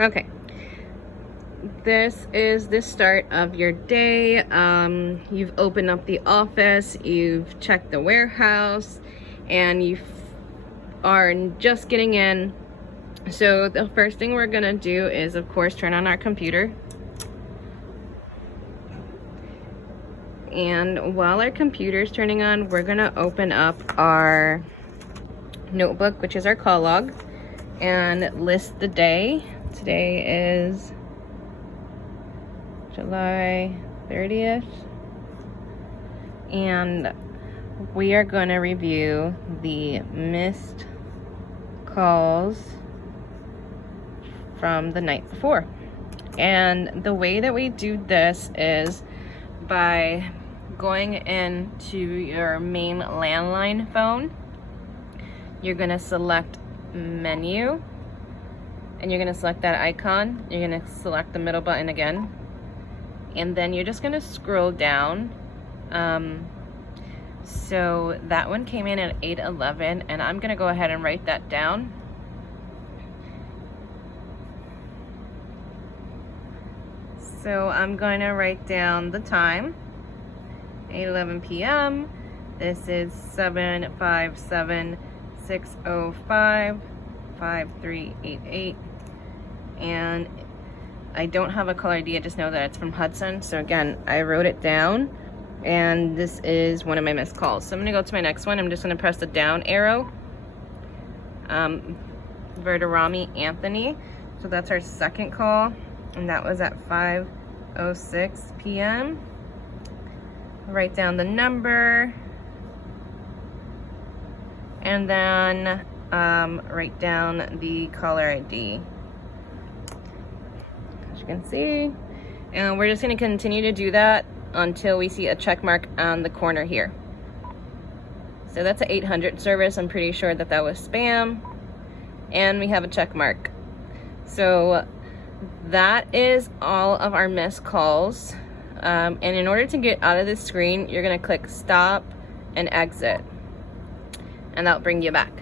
Okay, this is the start of your day. You've opened up the office, you've checked the warehouse, and you are just getting in. So the first thing we're gonna do is, of course, turn on our computer. And while our computer's turning on, we're gonna open up our notebook, which is our call log, and list the day. Today is July 30th. And we are gonna review the missed calls from the night before. And the way that we do this is by going into your main landline phone. You're gonna select menu, and you're gonna select that icon. You're gonna select the middle button again, and then you're just gonna scroll down. So that one came in at 8:11, and I'm gonna go ahead and write that down. So I'm going to write down the time, 8:11 p.m. This is 757-605-5388. And I don't have a caller ID, I just know that it's from Hudson. So again, I wrote it down, and this is one of my missed calls. So I'm gonna go to my next one. I'm just gonna press the down arrow. Verderami Anthony. So that's our second call, and that was at 5:06 p.m. Write down the number, and then write down the caller ID, as you can see. And we're just going to continue to do that until we see a check mark on the corner here. So that's an 800 service. I'm pretty sure that that was spam, and we have a check mark. So that is all of our missed calls. And in order to get out of this screen, you're going to click stop and exit, and that'll bring you back.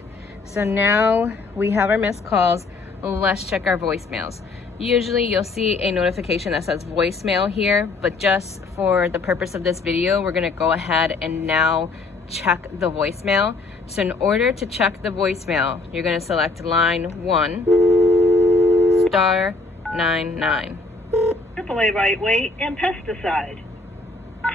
So now we have our missed calls. Let's check our voicemails. Usually you'll see a notification that says voicemail here, but just for the purpose of this video, we're going to go ahead and now check the voicemail. So in order to check the voicemail, you're going to select line 1 *99. AAA Right Way and Pesticide.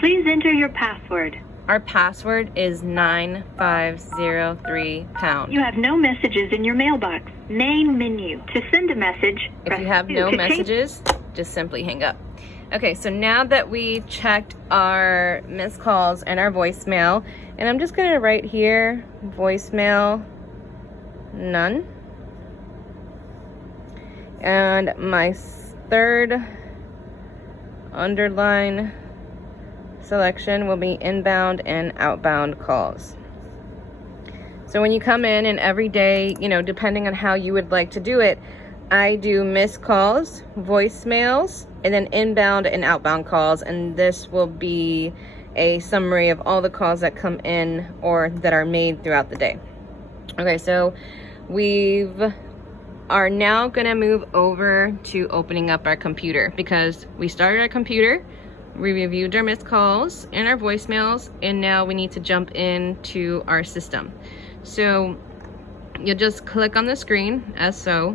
Please enter your password. Our password is 9503#. You have no messages in your mailbox. Main menu. To send a message, If you have no messages, just simply hang up. Okay, so now that we checked our missed calls and our voicemail, and I'm just gonna write here, voicemail, none. And my third underline selection will be inbound and outbound calls. So when you come in, and every day, you know, depending on how you would like to do it, I do missed calls, voicemails, and then inbound and outbound calls, and this will be a summary of all the calls that come in or that are made throughout the day. Okay, so we are now gonna move over to opening up our computer, because we started our computer, we reviewed our missed calls and our voicemails, and now we need to jump into our system. So you'll just click on the screen as so,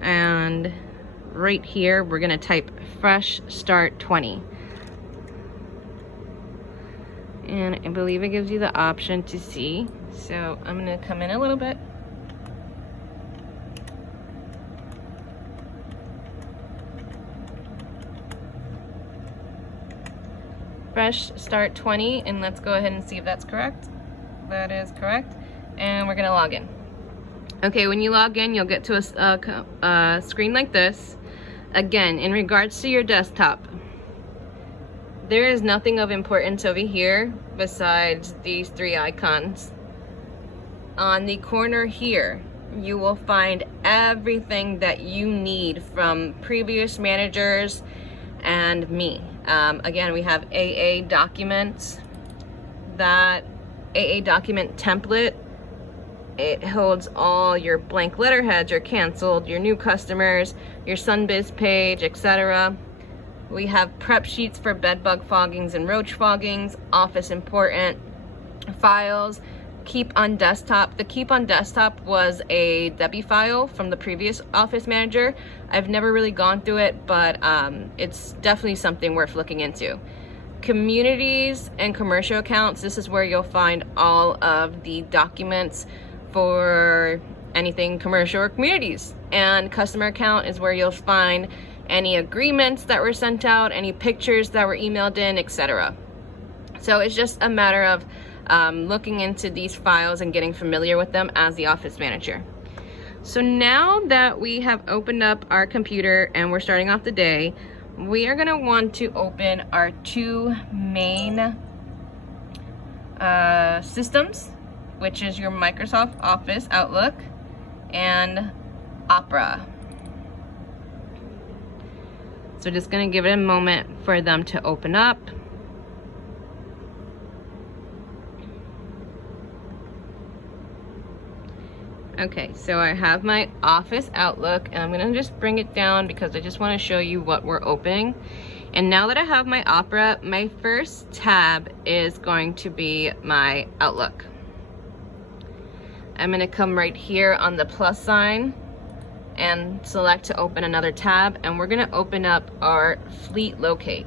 and right here we're gonna type fresh start 20, and I believe it gives you the option to see. So I'm gonna come in a little bit. Fresh start 20, and let's go ahead and see if that's correct. That is correct, and we're gonna log in. Okay, when you log in, you'll get to a screen like this. Again, in regards to your desktop, there is nothing of importance over here besides these three icons. On the corner here, you will find everything that you need from previous managers and me. Again, we have AA documents. That AA document template It holds all your blank letterheads, your canceled, your new customers, your Sunbiz page, etc. We have prep sheets for bedbug foggings and roach foggings, office important files, keep on desktop. The keep on desktop was a Debbie file from the previous office manager. I've never really gone through it, but it's definitely something worth looking into. Communities and commercial accounts, this is where you'll find all of the documents for anything commercial or communities. And customer account is where you'll find any agreements that were sent out, any pictures that were emailed in, etc. So it's just a matter of looking into these files and getting familiar with them as the office manager. So now that we have opened up our computer and we're starting off the day, we are going to want to open our two main systems, which is your Microsoft Office Outlook and Opera. So just going to give it a moment for them to open up. Okay, so I have my Office Outlook, and I'm gonna just bring it down because I just want to show you what we're opening. And now that I have my Opera, my first tab is going to be my Outlook. I'm gonna come right here on the plus sign and select to open another tab, and we're gonna open up our Fleet Locate.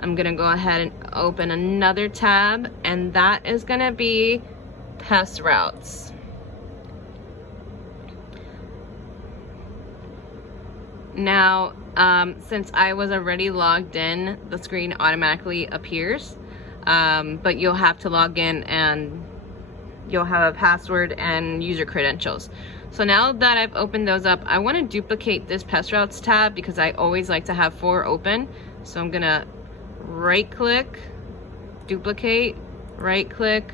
I'm gonna go ahead and open another tab, and that is gonna be Pest Routes. Now, since I was already logged in, the screen automatically appears, but you'll have to log in and you'll have a password and user credentials. So now that I've opened those up, I want to duplicate this Pest Routes tab because I always like to have 4 open. So I'm gonna right click, duplicate, right click,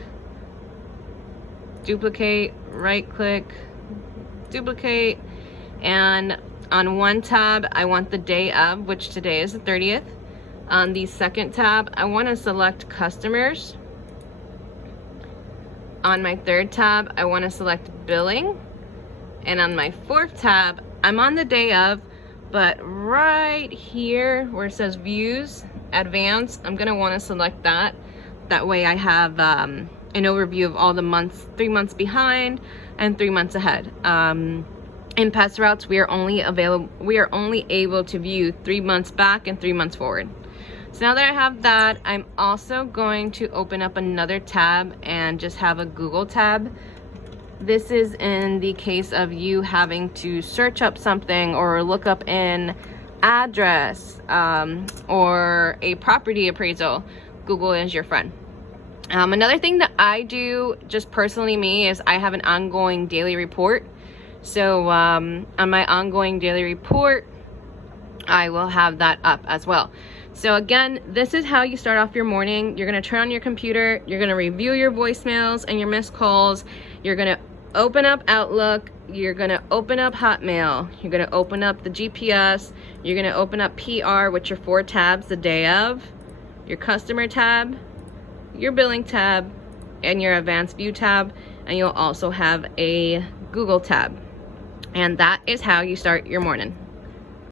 duplicate, right click, duplicate, and on one tab, I want the day of, which today is the 30th. On the second tab, I want to select customers. On my third tab, I want to select billing. And on my fourth tab, I'm on the day of, but right here where it says views, advanced, I'm going to want to select that. That way I have an overview of all the months, 3 months behind and 3 months ahead. In Pest Routes, we are only able to view 3 months back and 3 months forward. So now that I have that, I'm also going to open up another tab and just have a Google tab. This is in the case of you having to search up something or look up an address or a property appraisal. Google is your friend. Another thing that I do, just personally me, is I have an ongoing daily report. So on my ongoing daily report, I will have that up as well. So again, this is how you start off your morning. You're gonna turn on your computer, you're gonna review your voicemails and your missed calls, you're gonna open up Outlook, you're gonna open up Hotmail, you're gonna open up the GPS, you're gonna open up PR, which are 4 tabs the day of, your customer tab, your billing tab, and your advanced view tab, and you'll also have a Google tab. And that is how you start your morning.